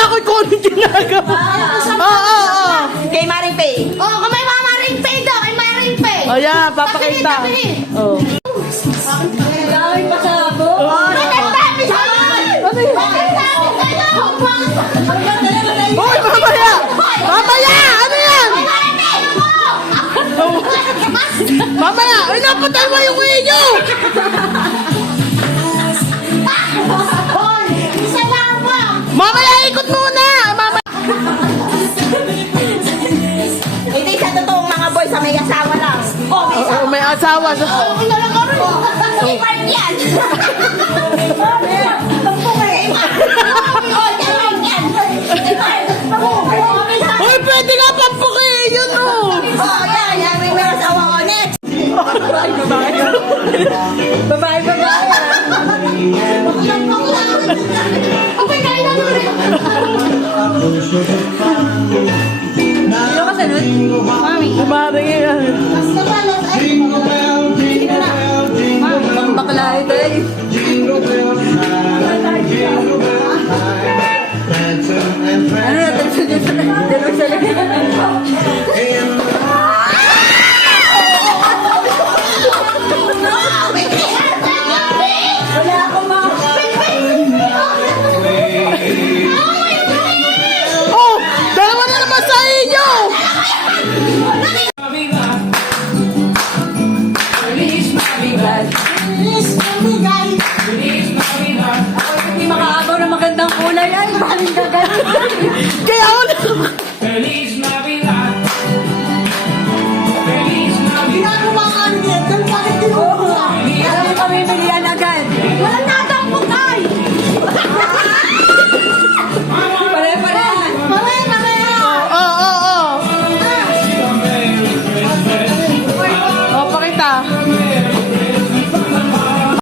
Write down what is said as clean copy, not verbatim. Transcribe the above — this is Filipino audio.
Akala ko ikaw ang ginagawa. Oo. Kay Maring Pay. Oh, kamay mga Maring Pay daw, kay Maring Pay. O yan, papakita. Oh. Dami pa sa abo. Nagtabi sa amin! Nagtabi kayo! Hoy, mamaya! Mamaya! Ano yan? Mamaya! Ay, napatay mo yung iyo! Isa lang po! Mamaya, ikot muna! Mamaya! Hindi sa totoong mga boy sa may asawa lang. Oh, may Oo, may asawa. Ang lalang ka rin! May part yan. Tampungay. Oh, yan. May part. Hoy, pwede nga pampukin! Yun o! Oh, yan. May asawa ko. Next. Babae. Okay, kain na rin! Sino ka sunod? Mami. Kumari yan. Basta pala, ay! Bakla ito eh. Ano na,